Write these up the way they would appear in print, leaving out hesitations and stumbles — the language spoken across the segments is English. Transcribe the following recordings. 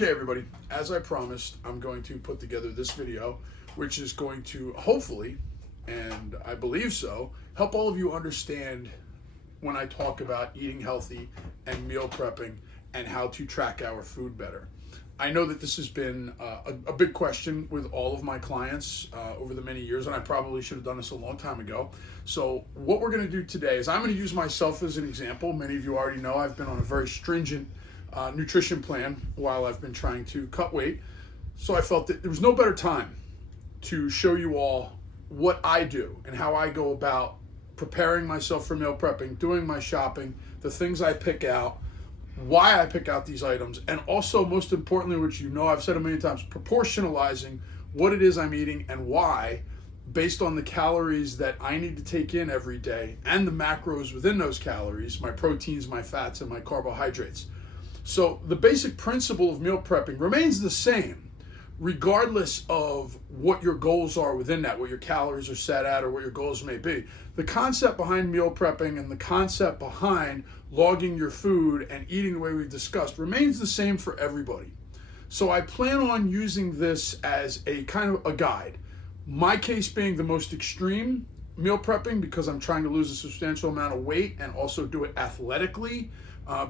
Okay, everybody, as I promised, I'm going to put together this video, which is going to hopefully, and I believe so, help all of you understand when I talk about eating healthy and meal prepping and how to track our food better. I know that this has been a big question with all of my clients over the many years, and I probably should have done this a long time ago. So what we're going to do today is I'm going to use myself as an example. Many of you already know I've been on a very stringent nutrition plan while I've been trying to cut weight. So I felt that there was no better time to show you all what I do and how I go about preparing myself for meal prepping, doing my shopping, the things I pick out, why I pick out these items, and also, most importantly, which you know I've said a million times, proportionalizing what it is I'm eating and why based on the calories that I need to take in every day and the macros within those calories, my proteins, my fats, and my carbohydrates. So the basic principle of meal prepping remains the same regardless of what your goals are within that, what your calories are set at or what your goals may be. The concept behind meal prepping and the concept behind logging your food and eating the way we've discussed remains the same for everybody. So I plan on using this as a kind of a guide. My case being the most extreme meal prepping because I'm trying to lose a substantial amount of weight and also do it athletically,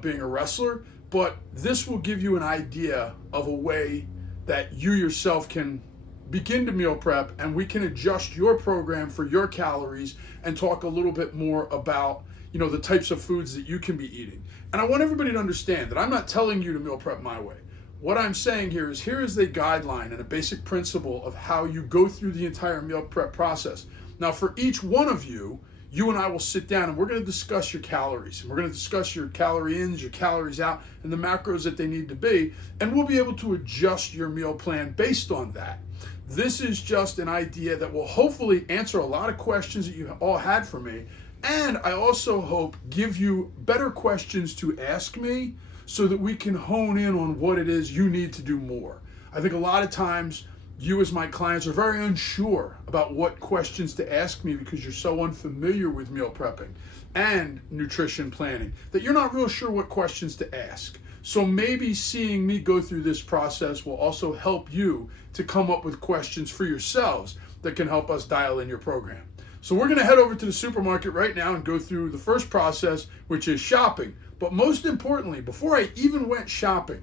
being a wrestler. But this will give you an idea of a way that you yourself can begin to meal prep, and we can adjust your program for your calories and talk a little bit more about, the types of foods that you can be eating. And I want everybody to understand that I'm not telling you to meal prep my way. What I'm saying here is the guideline and a basic principle of how you go through the entire meal prep process. Now, for each one of you, you and I will sit down and we're going to discuss your calories. And we're going to discuss your calorie ins, your calories out, and the macros that they need to be. And we'll be able to adjust your meal plan based on that. This is just an idea that will hopefully answer a lot of questions that you all had for me. And I also hope give you better questions to ask me so that we can hone in on what it is you need to do more. I think a lot of times you as my clients are very unsure about what questions to ask me because you're so unfamiliar with meal prepping and nutrition planning that you're not real sure what questions to ask. So maybe seeing me go through this process will also help you to come up with questions for yourselves that can help us dial in your program. So we're gonna head over to the supermarket right now and go through the first process, which is shopping. But most importantly, before I even went shopping,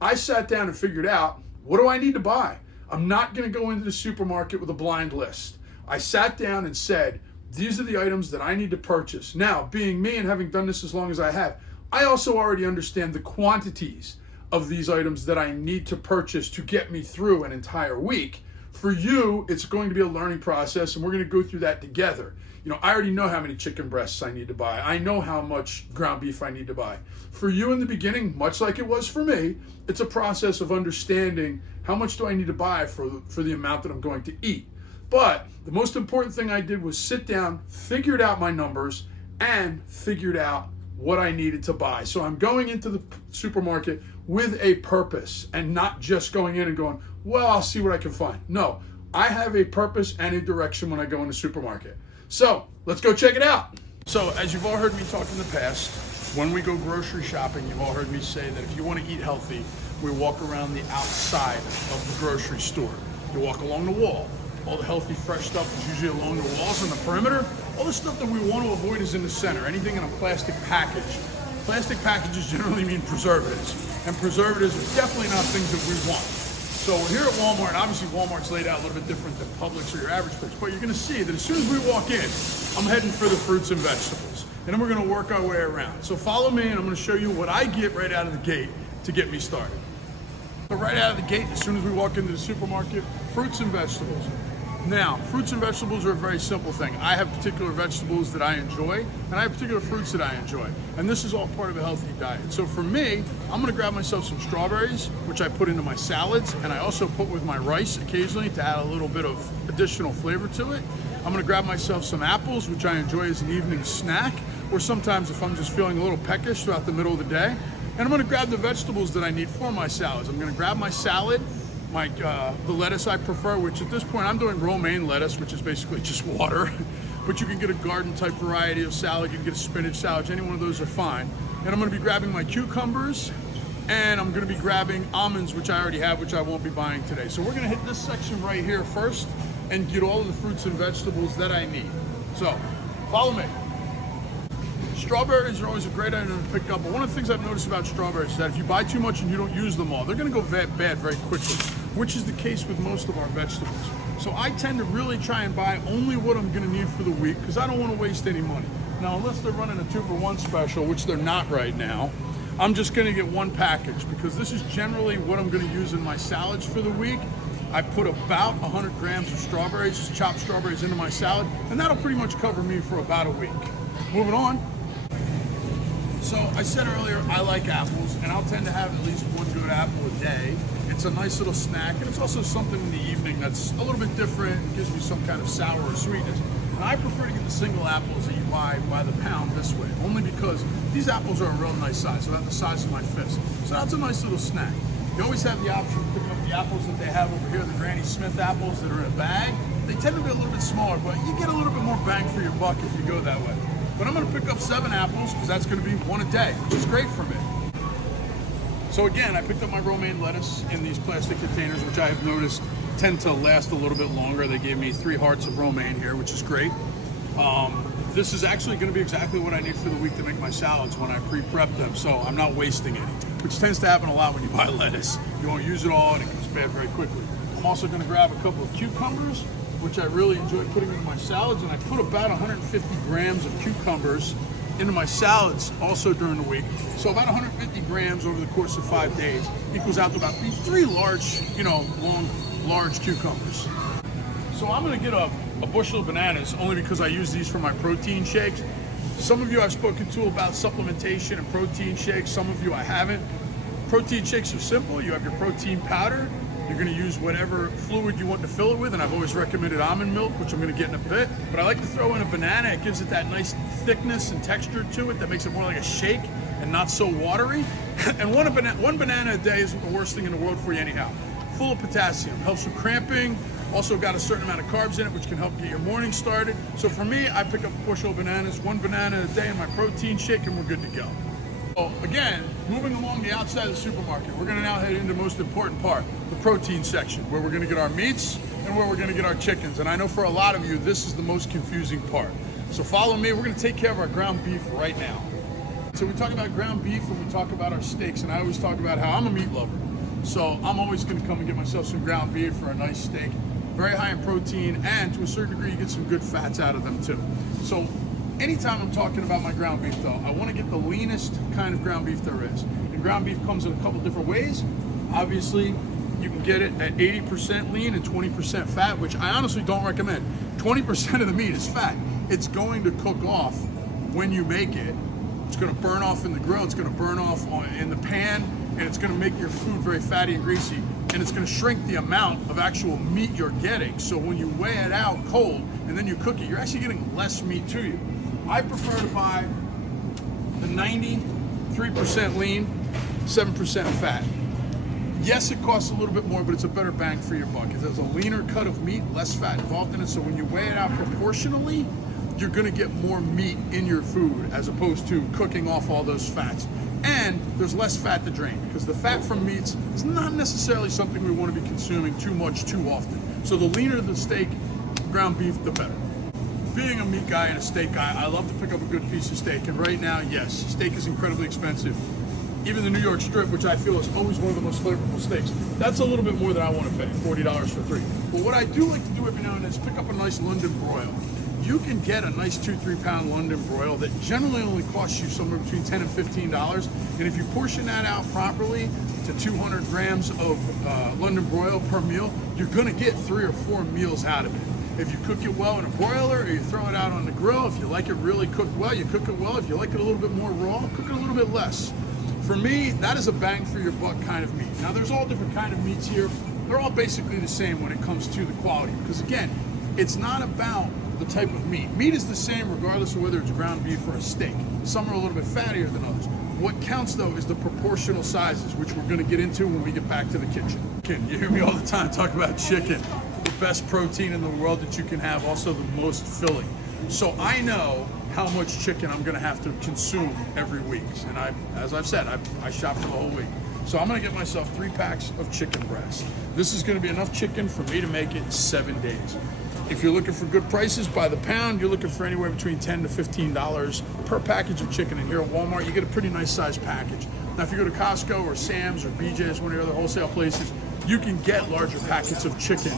I sat down and figured out, what do I need to buy? I'm not going to go into the supermarket with a blind list. I sat down and said, these are the items that I need to purchase. Now, being me and having done this as long as I have, I also already understand the quantities of these items that I need to purchase to get me through an entire week. For you, it's going to be a learning process, and we're going to go through that together. I already know how many chicken breasts I need to buy. I know how much ground beef I need to buy. For you in the beginning, much like it was for me, it's a process of understanding how much do I need to buy for the amount that I'm going to eat. But the most important thing I did was sit down, figured out my numbers, and figured out what I needed to buy. So I'm going into the supermarket with a purpose and not just going in and going, well, I'll see what I can find. No, I have a purpose and a direction when I go in the supermarket. So let's go check it out. So as you've all heard me talk in the past, when we go grocery shopping, you've all heard me say that if you want to eat healthy, we walk around the outside of the grocery store. You walk along the wall. All the healthy, fresh stuff is usually along the walls and the perimeter. All the stuff that we want to avoid is in the center. Anything in a plastic package. Plastic packages generally mean preservatives. And preservatives are definitely not things that we want. So we're here at Walmart, and obviously Walmart's laid out a little bit different than Publix or your average place, but you're gonna see that as soon as we walk in, I'm heading for the fruits and vegetables. And then we're gonna work our way around. So follow me, and I'm gonna show you what I get right out of the gate to get me started. So right out of the gate, as soon as we walk into the supermarket, fruits and vegetables. Now, fruits and vegetables are a very simple thing. I have particular vegetables that I enjoy, and I have particular fruits that I enjoy. And this is all part of a healthy diet. So for me, I'm gonna grab myself some strawberries, which I put into my salads, and I also put with my rice occasionally to add a little bit of additional flavor to it. I'm gonna grab myself some apples, which I enjoy as an evening snack, or sometimes if I'm just feeling a little peckish throughout the middle of the day. And I'm gonna grab the vegetables that I need for my salads. I'm gonna grab my salad, the lettuce I prefer, which at this point I'm doing romaine lettuce, which is basically just water. But you can get a garden type variety of salad, you can get a spinach salad, any one of those are fine. And I'm gonna be grabbing my cucumbers And I'm gonna be grabbing almonds, which I already have, which I won't be buying today. So we're gonna hit this section right here first and get all of the fruits and vegetables that I need. So, follow me. Strawberries are always a great item to pick up, but one of the things I've noticed about strawberries is that if you buy too much and you don't use them all, they're gonna go bad very quickly, which is the case with most of our vegetables. So I tend to really try and buy only what I'm gonna need for the week because I don't wanna waste any money. Now, unless they're running a 2-for-1 special, which they're not right now, I'm just gonna get one package because this is generally what I'm gonna use in my salads for the week. I put about 100 grams of strawberries, just chopped strawberries into my salad, and that'll pretty much cover me for about a week. Moving on. So I said earlier, I like apples, and I'll tend to have at least one good apple a day. It's a nice little snack, and it's also something in the evening that's a little bit different. It gives me some kind of sour or sweetness. And I prefer to get the single apples that you buy by the pound this way, only because these apples are a real nice size, about the size of my fist. So that's a nice little snack. You always have the option of picking up the apples that they have over here, the Granny Smith apples that are in a bag. They tend to be a little bit smaller, but you get a little bit more bang for your buck if you go that way. But I'm gonna pick up 7 apples because that's gonna be one a day, which is great for me. So again, I picked up my romaine lettuce in these plastic containers, which I have noticed tend to last a little bit longer. They gave me 3 hearts of romaine here, which is great. This is actually gonna be exactly what I need for the week to make my salads when I pre-prep them, so I'm not wasting any, which tends to happen a lot when you buy lettuce. You won't use it all and it goes bad very quickly. I'm also gonna grab a couple of cucumbers, which I really enjoy putting into my salads, and I put about 150 grams of cucumbers into my salads also during the week. So about 150 grams over the course of 5 days equals out to about 3 large, large cucumbers. So I'm gonna get a bushel of bananas only because I use these for my protein shakes. Some of you I've spoken to about supplementation and protein shakes, some of you I haven't. Protein shakes are simple. You have your protein powder. You're gonna use whatever fluid you want to fill it with, and I've always recommended almond milk, which I'm gonna get in a bit. But I like to throw in a banana. It gives it that nice thickness and texture to it that makes it more like a shake and not so watery. And one banana a day isn't the worst thing in the world for you anyhow. Full of potassium, helps with cramping, also got a certain amount of carbs in it, which can help get your morning started. So for me, I pick up a bushel of bananas, 1 banana a day in my protein shake, and we're good to go. So again, moving along the outside of the supermarket, we're gonna now head into the most important part, the protein section, where we're gonna get our meats and where we're gonna get our chickens. And I know for a lot of you, this is the most confusing part. So follow me, we're gonna take care of our ground beef right now. So we talk about ground beef and we talk about our steaks, and I always talk about how I'm a meat lover. So I'm always gonna come and get myself some ground beef for a nice steak. Very high in protein, and to a certain degree, you get some good fats out of them too. So anytime I'm talking about my ground beef though, I wanna get the leanest kind of ground beef there is. And ground beef comes in a couple different ways. Obviously, you can get it at 80% lean and 20% fat, which I honestly don't recommend. 20% of the meat is fat. It's going to cook off when you make it. It's gonna burn off in the grill, it's gonna burn off in the pan, and it's gonna make your food very fatty and greasy. And it's gonna shrink the amount of actual meat you're getting. So when you weigh it out cold and then you cook it, you're actually getting less meat to you. I prefer to buy the 93% lean, 7% fat. Yes, it costs a little bit more, but it's a better bang for your buck. It has a leaner cut of meat, less fat involved in it, so when you weigh it out proportionally, you're gonna get more meat in your food as opposed to cooking off all those fats. And there's less fat to drain because the fat from meats is not necessarily something we want to be consuming too much too often. So the leaner the steak, ground beef, the better. Being a meat guy and a steak guy, I love to pick up a good piece of steak. And right now, yes, steak is incredibly expensive. Even the New York strip, which I feel is always one of the most flavorful steaks, that's a little bit more than I want to pay, $40 for 3. But what I do like to do every now and then is pick up a nice London broil. You can get a nice 2-3 pound London broil that generally only costs you somewhere between $10 and $15. And if you portion that out properly to 200 grams of London broil per meal, you're gonna get 3 or 4 meals out of it. If you cook it well in a broiler or you throw it out on the grill, if you like it really cooked well, you cook it well. If you like it a little bit more raw, cook it a little bit less. For me, that is a bang for your buck kind of meat. Now there's all different kind of meats here. They're all basically the same when it comes to the quality. Because again, it's not about the type of meat. Meat is the same regardless of whether it's ground beef or a steak. Some are a little bit fattier than others. What counts though is the proportional sizes, which we're gonna get into when we get back to the kitchen. You hear me all the time talk about chicken, the best protein in the world that you can have, also the most filling. So I know how much chicken I'm gonna have to consume every week. And as I've said, I shop for the whole week. So I'm gonna get myself 3 packs of chicken breast. This is gonna be enough chicken for me to make it 7 days. If you're looking for good prices by the pound, you're looking for anywhere between $10 to $15 per package of chicken. And here at Walmart, you get a pretty nice sized package. Now, if you go to Costco or Sam's or BJ's, one of your other wholesale places, you can get larger packets of chicken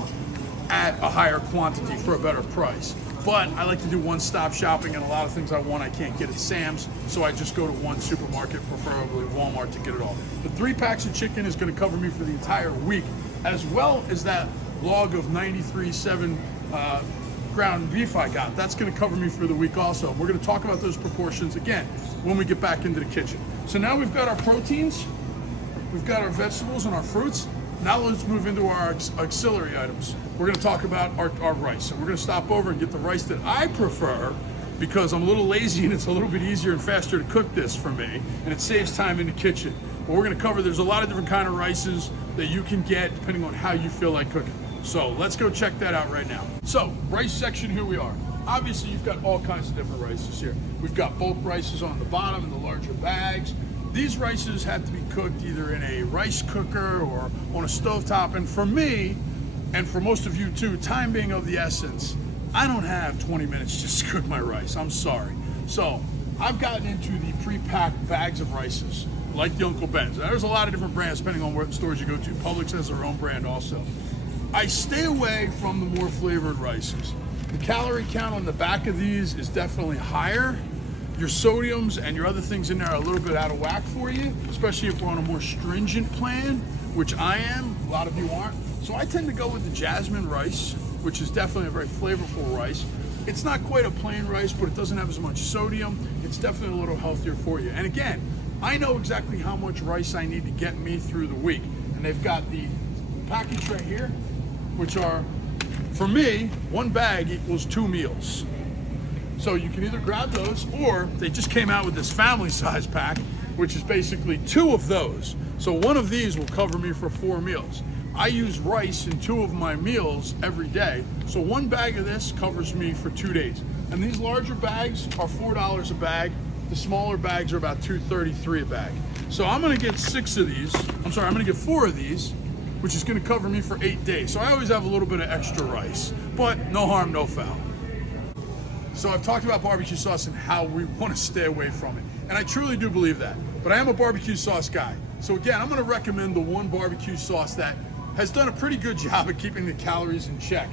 at a higher quantity for a better price. But I like to do one-stop shopping, and a lot of things I want I can't get at Sam's, so I just go to one supermarket, preferably Walmart, to get it all. The 3 packs of chicken is going to cover me for the entire week, as well as that log of 93.7 ground beef I got. That's going to cover me for the week also. We're going to talk about those proportions again when we get back into the kitchen. So now we've got our proteins, we've got our vegetables and our fruits. Now let's move into our auxiliary items. We're going to talk about our rice. So we're going to stop over and get the rice that I prefer, because I'm a little lazy and it's a little bit easier and faster to cook this for me, and it saves time in the kitchen. But we're going to cover, there's a lot of different kind of rices that you can get depending on how you feel like cooking. So let's go check that out right now. So rice section, here we are. Obviously you've got all kinds of different rices here. We've got bulk rices on the bottom in the larger bags. These rices have to be cooked either in a rice cooker or on a stovetop. And for me, and for most of you too, time being of the essence, I don't have 20 minutes just to cook my rice. I'm sorry. So I've gotten into the pre-packed bags of rices, like the Uncle Ben's. Now, there's a lot of different brands depending on what stores you go to. Publix has their own brand also. I stay away from the more flavored rices. The calorie count on the back of these is definitely higher. Your sodiums and your other things in there are a little bit out of whack for you, especially if we're on a more stringent plan, which I am, a lot of you aren't. So I tend to go with the jasmine rice, which is definitely a very flavorful rice. It's not quite a plain rice, but it doesn't have as much sodium. It's definitely a little healthier for you. And again, I know exactly how much rice I need to get me through the week. And they've got the package right here, which are, for me, 1 bag equals 2 meals. So you can either grab those, or they just came out with this family size pack, which is basically 2 of those. So 1 of these will cover me for 4 meals. I use rice in 2 of my meals every day. So 1 bag of this covers me for 2 days. And these larger bags are $4 a bag. The smaller bags are about $2.33 a bag. So I'm gonna get 6 of these. I'm gonna get 4 of these, which is gonna cover me for 8 days. So I always have a little bit of extra rice, but no harm, no foul. So I've talked about barbecue sauce and how we wanna stay away from it. And I truly do believe that, but I am a barbecue sauce guy. So again, I'm gonna recommend the one barbecue sauce that has done a pretty good job at keeping the calories in check.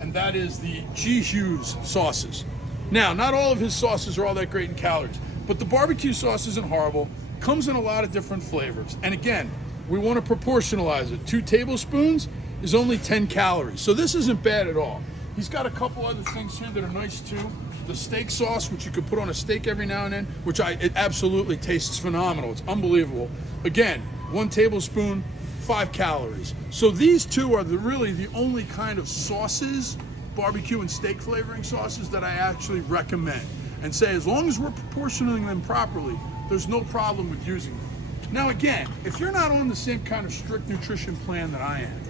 And that is the G. Hughes sauces. Now, not all of his sauces are all that great in calories, but the barbecue sauce isn't horrible, comes in a lot of different flavors. And again, we want to proportionalize it. 2 tablespoons is only 10 calories. So this isn't bad at all. He's got a couple other things here that are nice too. The steak sauce, which you could put on a steak every now and then, which it absolutely tastes phenomenal. It's unbelievable. Again, 1 tablespoon, 5 calories. So these 2 are really the only kind of sauces, barbecue and steak flavoring sauces, that I actually recommend. And say, as long as we're proportioning them properly, there's no problem with using them. Now again, if you're not on the same kind of strict nutrition plan that I am,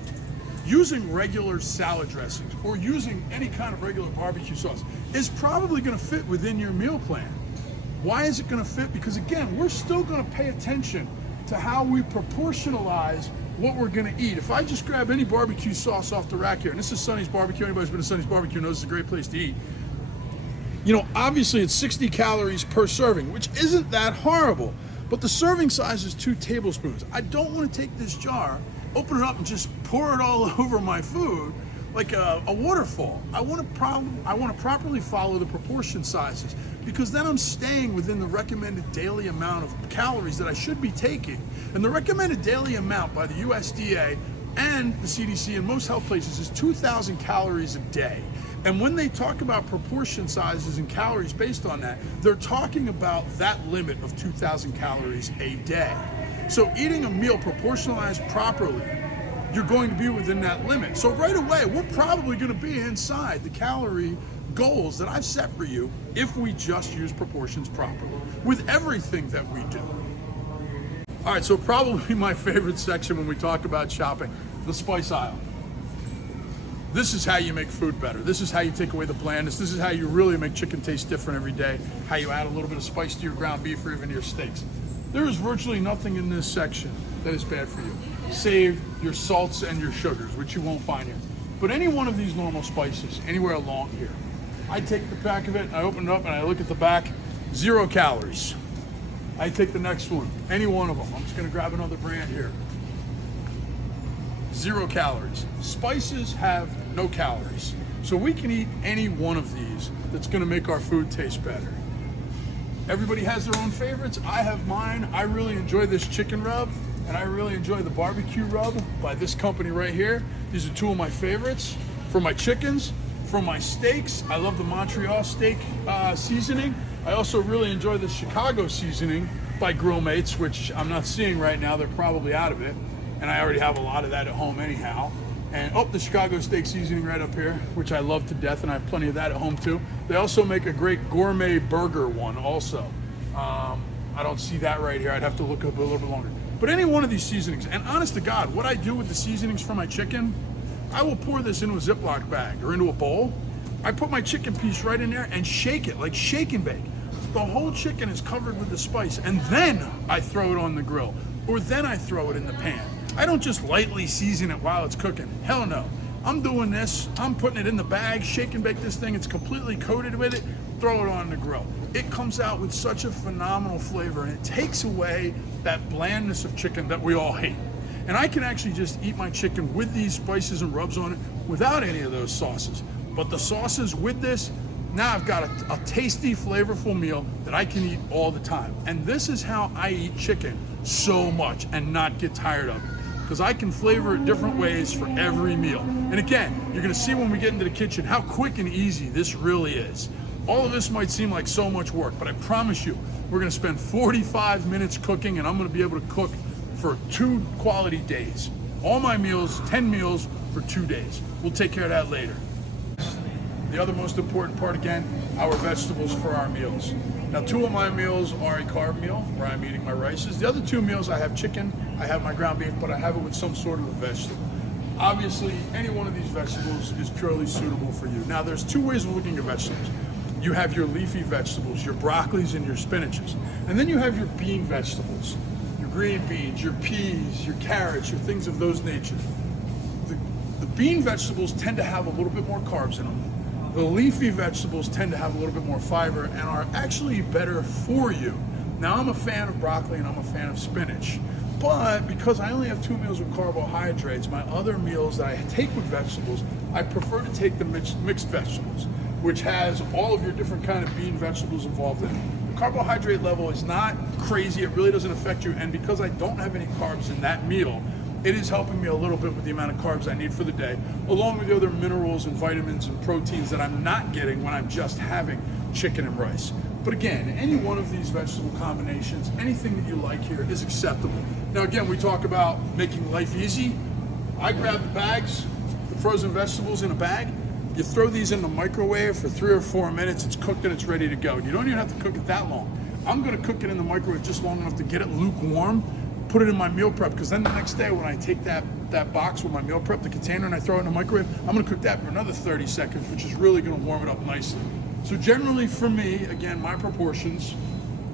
using regular salad dressings or using any kind of regular barbecue sauce is probably gonna fit within your meal plan. Why is it gonna fit? Because again, we're still gonna pay attention to how we proportionalize what we're gonna eat. If I just grab any barbecue sauce off the rack here, and this is Sonny's Barbecue, anybody who's been to Sonny's Barbecue knows it's a great place to eat. You know, obviously it's 60 calories per serving, which isn't that horrible, but the serving size is 2 tablespoons. I don't wanna take this jar, open it up and just pour it all over my food like a waterfall. I wanna properly follow the proportion sizes, because then I'm staying within the recommended daily amount of calories that I should be taking. And the recommended daily amount by the USDA and the CDC and most health places is 2,000 calories a day. And when they talk about proportion sizes and calories based on that, they're talking about that limit of 2,000 calories a day. So eating a meal proportionalized properly, you're going to be within that limit. So right away, we're probably gonna be inside the calorie goals that I've set for you if we just use proportions properly with everything that we do. All right, so probably my favorite section when we talk about shopping, the spice aisle. This is how you make food better. This is how you take away the blandness. This is how you really make chicken taste different every day, how you add a little bit of spice to your ground beef or even your steaks. There is virtually nothing in this section that is bad for you, save your salts and your sugars, which you won't find here. But any one of these normal spices, anywhere along here, I take the pack of it, I open it up and I look at the back, 0 calories. I take the next one, any one of them. I'm just gonna grab another brand here. 0 calories. Spices have no calories. So we can eat any one of these that's gonna make our food taste better. Everybody has their own favorites. I have mine. I really enjoy this chicken rub, and I really enjoy the barbecue rub by this company right here. These are 2 of my favorites. For my chickens, for my steaks, I love the Montreal steak seasoning. I also really enjoy the Chicago seasoning by Grill Mates, which I'm not seeing right now. They're probably out of it, and I already have a lot of that at home anyhow. And the Chicago steak seasoning right up here, which I love to death, and I have plenty of that at home too. They also make a great gourmet burger one also. I don't see that right here. I'd have to look up a little bit longer. But any one of these seasonings, and honest to God, what I do with the seasonings for my chicken, I will pour this into a Ziploc bag or into a bowl. I put my chicken piece right in there and shake it, like shake and bake. The whole chicken is covered with the spice, and then I throw it on the grill, or then I throw it in the pan. I don't just lightly season it while it's cooking. Hell no. I'm doing this, I'm putting it in the bag, shake and bake this thing, it's completely coated with it, throw it on the grill. It comes out with such a phenomenal flavor, and it takes away that blandness of chicken that we all hate. And I can actually just eat my chicken with these spices and rubs on it without any of those sauces. But the sauces with this, now I've got a tasty, flavorful meal that I can eat all the time. And this is how I eat chicken so much and not get tired of it. Because I can flavor it different ways for every meal. And again, you're gonna see when we get into the kitchen how quick and easy this really is. All of this might seem like so much work, but I promise you, we're gonna spend 45 minutes cooking, and I'm gonna be able to cook for 2 quality days. All my meals, 10 meals for 2 days. We'll take care of that later. The other most important part, again, our vegetables for our meals. Now, 2 of my meals are a carb meal where I'm eating my rices. The other 2 meals, I have chicken, I have my ground beef, but I have it with some sort of a vegetable. Obviously, any one of these vegetables is purely suitable for you. Now, there's 2 ways of looking at vegetables. You have your leafy vegetables, your broccolis and your spinaches. And then you have your bean vegetables, your green beans, your peas, your carrots, your things of those nature. The bean vegetables tend to have a little bit more carbs in them. The leafy vegetables tend to have a little bit more fiber and are actually better for you. Now, I'm a fan of broccoli and I'm a fan of spinach, but because I only have 2 meals with carbohydrates, my other meals that I take with vegetables, I prefer to take the mixed vegetables, which has all of your different kind of bean vegetables involved in it. The carbohydrate level is not crazy, it really doesn't affect you, and because I don't have any carbs in that meal, it is helping me a little bit with the amount of carbs I need for the day, along with the other minerals and vitamins and proteins that I'm not getting when I'm just having chicken and rice. But again, any one of these vegetable combinations, anything that you like here is acceptable. Now again, we talk about making life easy. I grab the bags, the frozen vegetables in a bag. You throw these in the microwave for 3 or 4 minutes, it's cooked and it's ready to go. You don't even have to cook it that long. I'm gonna cook it in the microwave just long enough to get it lukewarm, put it in my meal prep, because then the next day when I take that box with my meal prep, the container, and I throw it in the microwave, I'm gonna cook that for another 30 seconds, which is really gonna warm it up nicely. So generally for me, again, my proportions,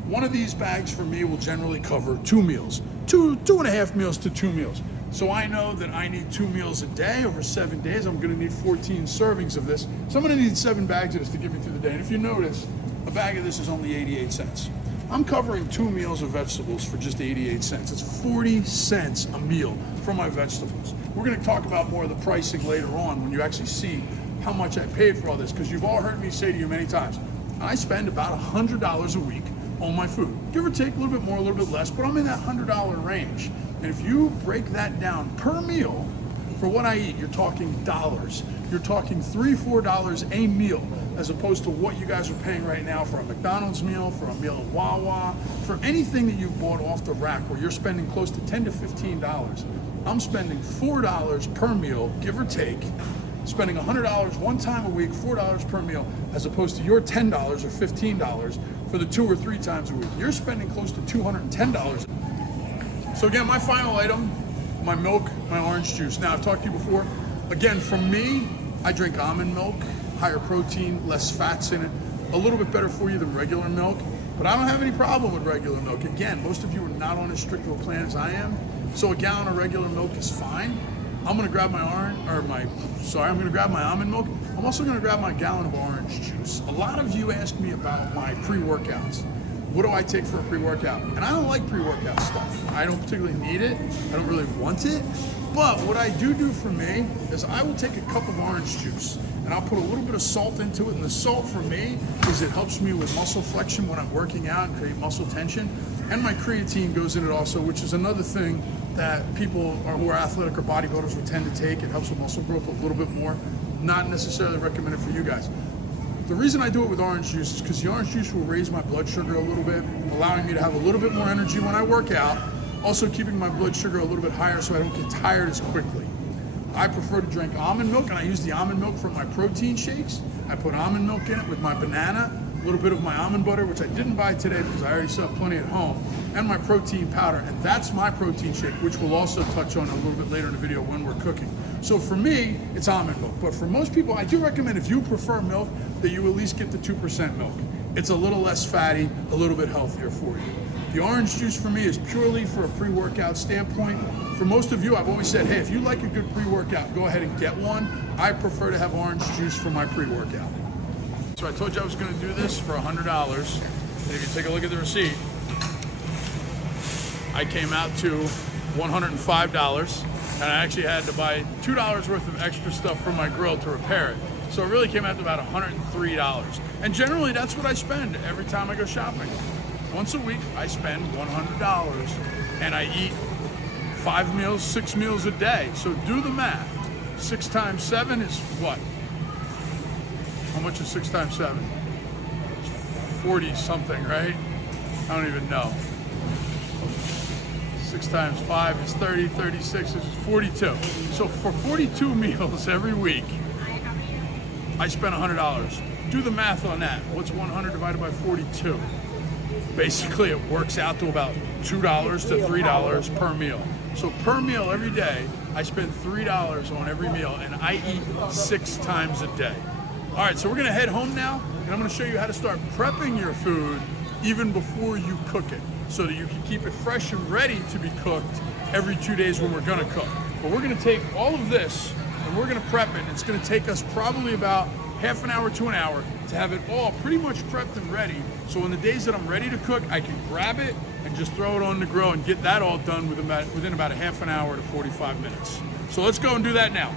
one of these bags for me will generally cover 2 meals, 2.5 meals to 2 meals. So I know that I need 2 meals a day over 7 days. I'm gonna need 14 servings of this. So I'm gonna need 7 bags of this to get me through the day. And if you notice, a bag of this is only 88 cents. I'm covering 2 meals of vegetables for just 88 cents. It's 40 cents a meal for my vegetables. We're gonna talk about more of the pricing later on when you actually see how much I paid for all this, because you've all heard me say to you many times, I spend about $100 a week on my food. Give or take a little bit more, a little bit less, but I'm in that $100 range. And if you break that down per meal for what I eat, you're talking dollars. You're talking $3, $4 a meal, as opposed to what you guys are paying right now for a McDonald's meal, for a meal at Wawa, for anything that you've bought off the rack where you're spending close to $10 to $15. I'm spending $4 per meal, give or take, spending $100 one time a week, $4 per meal, as opposed to your $10 or $15 for the 2 or 3 times a week. You're spending close to $210. So again, my final item, my milk, my orange juice. Now, I've talked to you before. Again, for me, I drink almond milk, higher protein, less fats in it, a little bit better for you than regular milk. But I don't have any problem with regular milk. Again, most of you are not on as strict of a plan as I am, so a gallon of regular milk is fine. I'm gonna grab my I'm gonna grab my almond milk. I'm also gonna grab my gallon of orange juice. A lot of you ask me about my pre-workouts. What do I take for a pre-workout? And I don't like pre-workout stuff. I don't particularly need it. I don't really want it. But what I do for me is I will take a cup of orange juice and I'll put a little bit of salt into it. And the salt for me is it helps me with muscle flexion when I'm working out and create muscle tension. And my creatine goes in it also, which is another thing that people who are athletic or bodybuilders will tend to take. It helps with muscle growth a little bit more. Not necessarily recommended for you guys. The reason I do it with orange juice is because the orange juice will raise my blood sugar a little bit, allowing me to have a little bit more energy when I work out, also keeping my blood sugar a little bit higher so I don't get tired as quickly. I prefer to drink almond milk, and I use the almond milk for my protein shakes. I put almond milk in it with my banana, a little bit of my almond butter, which I didn't buy today because I already still have plenty at home, and my protein powder. And that's my protein shake, which we'll also touch on a little bit later in the video when we're cooking. So for me, it's almond milk. But for most people, I do recommend, if you prefer milk, that you at least get the 2% milk. It's a little less fatty, a little bit healthier for you. The orange juice for me is purely for a pre-workout standpoint. For most of you, I've always said, hey, if you like a good pre-workout, go ahead and get one. I prefer to have orange juice for my pre-workout. So I told you I was gonna do this for $100. And if you take a look at the receipt, I came out to $105. And I actually had to buy $2 worth of extra stuff for my grill to repair it. So it really came out to about $103. And generally that's what I spend every time I go shopping. Once a week, I spend $100 and I eat 5 meals, 6 meals a day. So do the math. 6 times 7 is what? How much is 6 times 7? It's 40 something, right? I don't even know. 6 times 5 is 30, 36 is 42. So for 42 meals every week, I spend $100. Do the math on that. What's 100 divided by 42? Basically, it works out to about $2 to $3 per meal. So per meal every day, I spend $3 on every meal, and I eat 6 times a day. All right, so we're gonna head home now, and I'm gonna show you how to start prepping your food even before you cook it, so that you can keep it fresh and ready to be cooked every 2 days when we're gonna cook. But we're gonna take all of this and we're gonna prep it. It's gonna take us probably about half an hour to an hour to have it all pretty much prepped and ready. So on the days that I'm ready to cook, I can grab it and just throw it on the grill and get that all done within about a half an hour to 45 minutes. So let's go and do that now.